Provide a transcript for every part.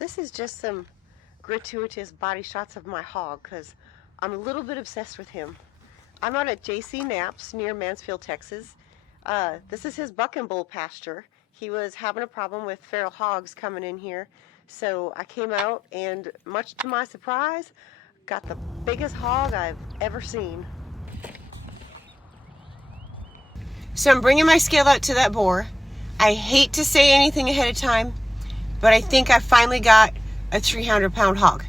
This is just some gratuitous body shots of my hog because I'm a little bit obsessed with him. I'm out at JC Knapp's near Mansfield, Texas. This is his buck and bull pasture. He was having a problem with feral hogs coming in here, so I came out and, much to my surprise, got the biggest hog I've ever seen. So I'm bringing my scale out to that boar. I hate to say anything ahead of time, but I think I finally got a 300-pound hog.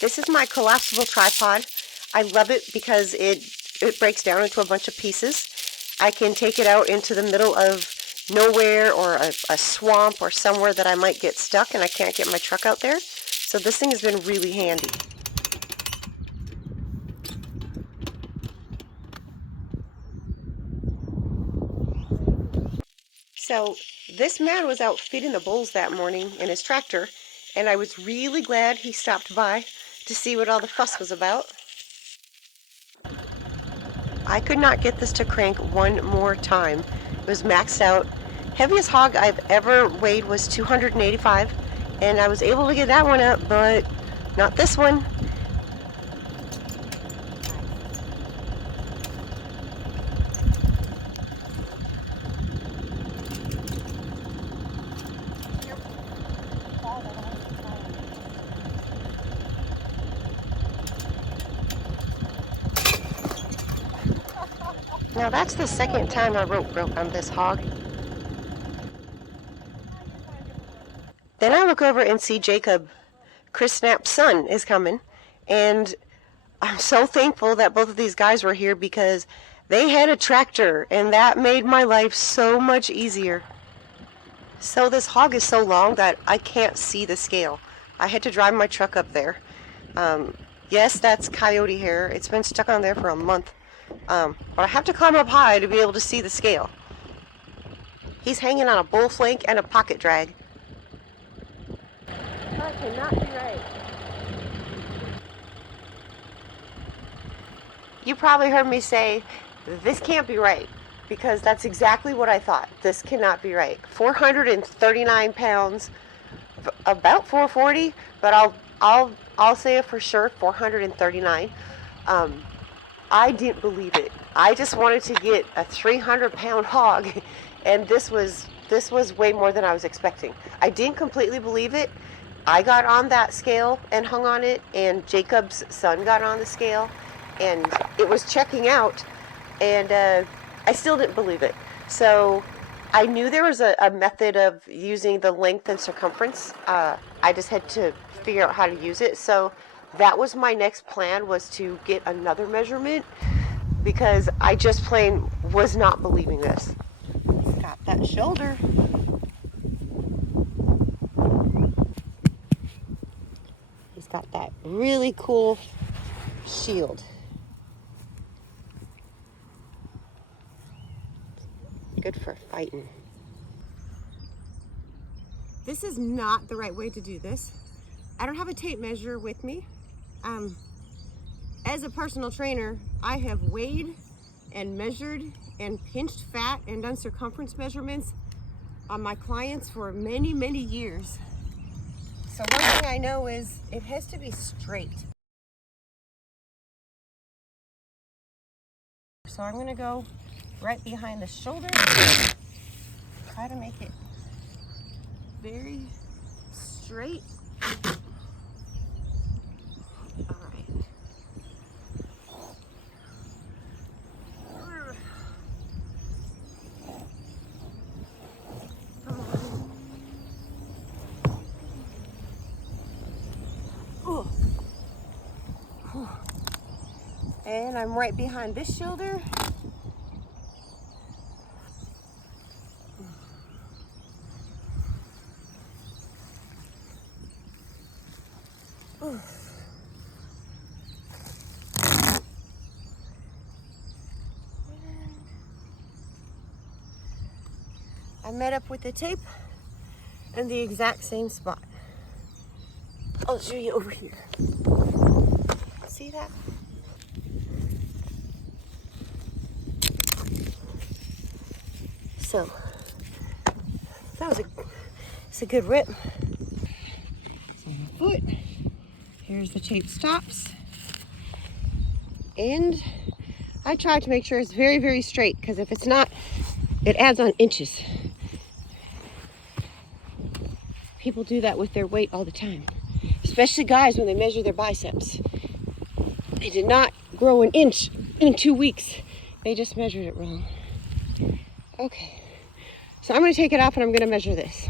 This is my collapsible tripod. I love it because it breaks down into a bunch of pieces. I can take it out into the middle of nowhere or a swamp or somewhere that I might get stuck and I can't get my truck out there. So this thing has been really handy. So this man was out feeding the bulls that morning in his tractor, and I was really glad he stopped by to see what all the fuss was about. I could not get this to crank one more time. It was maxed out. Heaviest hog I've ever weighed was 285, and I was able to get that one up, but not this one. Now that's the second time I rope broke on this hog. Then I look over and see Jacob, Chris Snap's son, is coming, and I'm so thankful that both of these guys were here because they had a tractor, and that made my life so much easier. So this hog is so long that I can't see the scale. I had to drive my truck up there. Yes, that's coyote hair. It's been stuck on there for a month. But I have to climb up high to be able to see the scale. He's hanging on a bull flank and a pocket drag. That cannot be right. You probably heard me say, this can't be right, because that's exactly what I thought. This cannot be right. 439 pounds, about 440, but I'll say it for sure, 439. I didn't believe it. I just wanted to get a 300-pound hog, and this was way more than I was expecting. I didn't completely believe it. I got on that scale and hung on it, and Jacob's son got on the scale, and it was checking out, and I still didn't believe it. So I knew there was a method of using the length and circumference. I just had to figure out how to use it. So that was my next plan, was to get another measurement, because I just plain was not believing this. He's got that shoulder. He's got that really cool shield. Good for fighting. This is not the right way to do this. I don't have a tape measure with me. As a personal trainer, I have weighed and measured and pinched fat and done circumference measurements on my clients for many, many years. So one thing I know is it has to be straight. So I'm gonna go right behind the shoulder, try to make it very straight. All right. And I'm right behind this shoulder. I met up with the tape in the exact same spot. I'll show you over here. See that? So that was a It's a good rip. So my foot, here's the tape stops. And I try to make sure it's very, very straight, because if it's not, it adds on inches. People do that with their weight all the time, especially guys when they measure their biceps. They did not grow an inch in 2 weeks. They just measured it wrong. Okay, so I'm gonna take it off and I'm gonna measure this.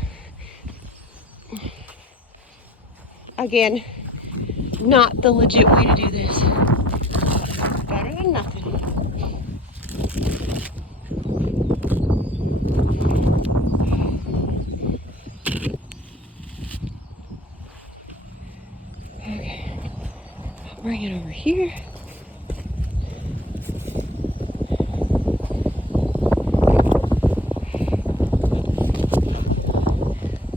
Again, not the legit way to do this. Better than nothing. Okay, I'll bring it over here.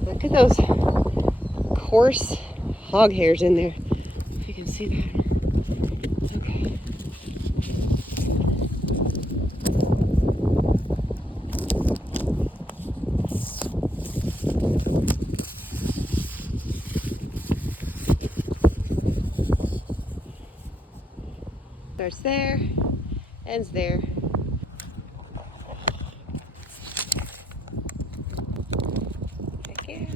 Look at those coarse hog hairs in there. If you can see that. Okay. Starts there, ends there. Heck yeah.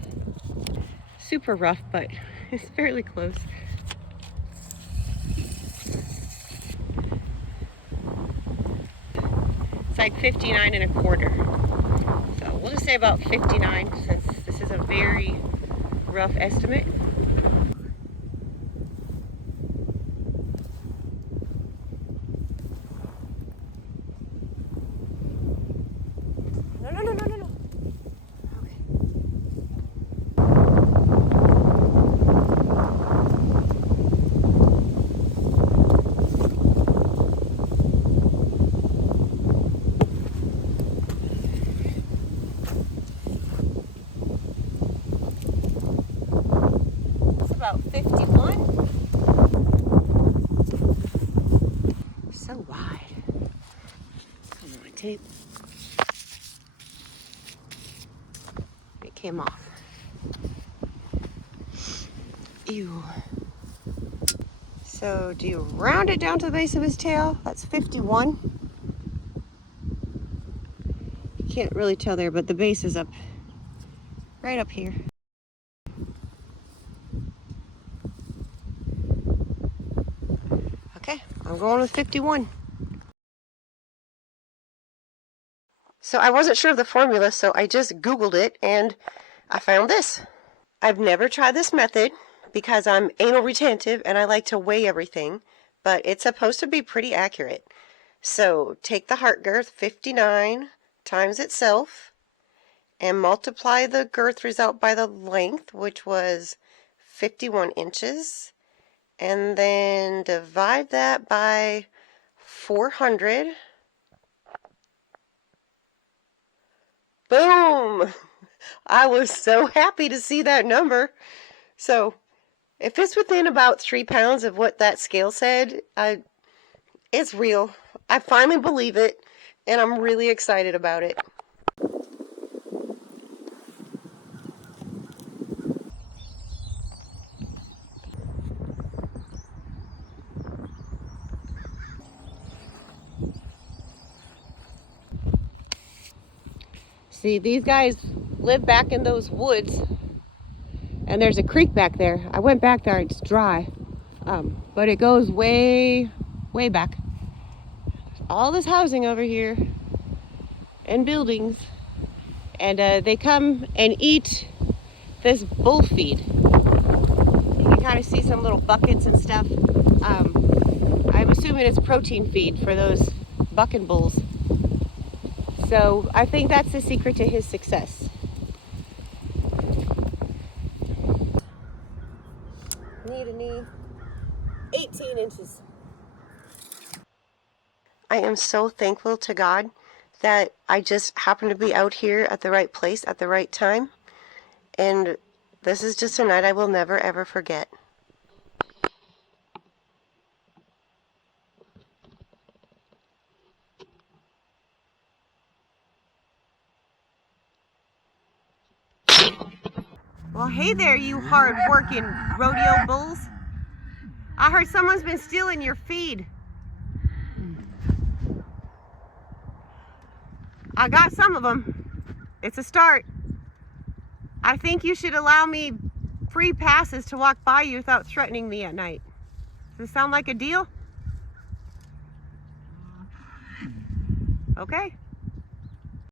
Super rough, but it's fairly close. It's like 59 and a quarter. So we'll just say about 59, since this is a very rough estimate. No, no, no, no, no, no. Okay. It's about 51. So wide. Come on, tape. It came off. Ew. So do you round it down to the base of his tail? That's 51. You can't really tell there, but the base is up, right up here. Okay, I'm going with 51. So I wasn't sure of the formula, so I just Googled it and I found this. I've never tried this method because I'm anal retentive and I like to weigh everything, but it's supposed to be pretty accurate. So take the heart girth, 59, times itself, and multiply the girth result by the length, which was 51 inches, and then divide that by 400. Boom! I was so happy to see that number. So if it's within about 3 pounds of what that scale said, it's real. I finally believe it, and I'm really excited about it. See, these guys live back in those woods, and there's a creek back there. I went back there, it's dry, but it goes way, way back. All this housing over here and buildings, and they come and eat this bull feed. You can kind of see some little buckets and stuff. I'm assuming it's protein feed for those bucking bulls. So I think that's the secret to his success. Knee to knee, 18 inches. I am so thankful to God that I just happened to be out here at the right place at the right time. And this is just a night I will never ever forget. Well, hey there, you hard-working rodeo bulls. I heard someone's been stealing your feed. I got some of them. It's a start. I think you should allow me free passes to walk by you without threatening me at night. Does this sound like a deal? Okay.